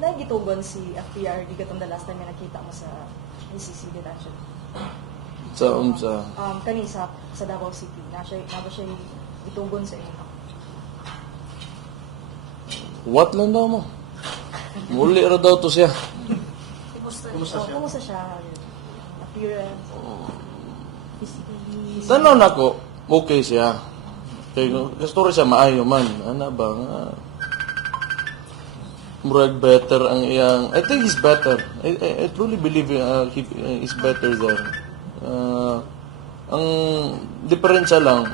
Nagitugon si FPRD katong the last time na nakita mo sa ICC detention. Sa unsa? Kani sa Davao City. Na siya gitugon sa inyo. What lang daw mo? Muli ra daw to siya. Kumusta siya? Appearance? Physically? Tanaw na ko, okay siya. Kaya gusto rin siya maayo man. Ano ba nga? Murag better ang iyang... I think he's better. I truly believe he is better there. Ang diferensya lang,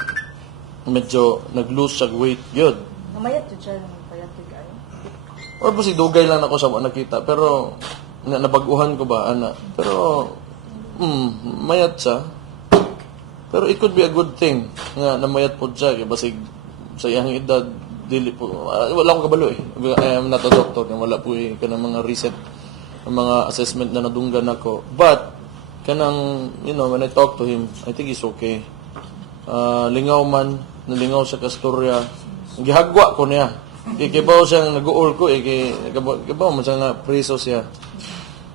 medyo nag-lose siya weight. Yun. Namayat yun siya ng payat kayo? Or po si dugay lang ako sa nakita. Pero, nabaguhan ko ba, ana. Pero, mayat siya. Pero it could be a good thing nga namayat po siya. Kaya basig sa iyang edad, dili po. Wala akong kabalo eh. I am not a doctor. Wala po eh. Kanang mga recent, mga assessment na nadunggan ako. But, kanang, when I talk to him, I think he's okay. Lingaw man, nalingaw sa kastorya. Gihagwa ko niya. Kibaw siyang nag-uol ko eh. Kibaw man siya nga preso siya.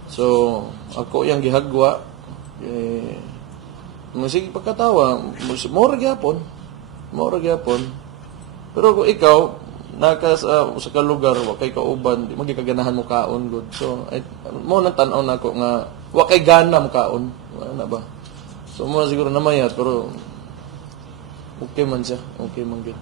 So, ako yung gihagwa. Sige pagkatawa, mora gyapon. Pero kung ikaw, sa kalugar, wakay kauban, di magigaganahan mo kaon, good. So, mo nang tanaw na ako nga, wakay gana mo kaon. Ano ba? So, mo siguro namayat, pero okay man siya. Okay man good.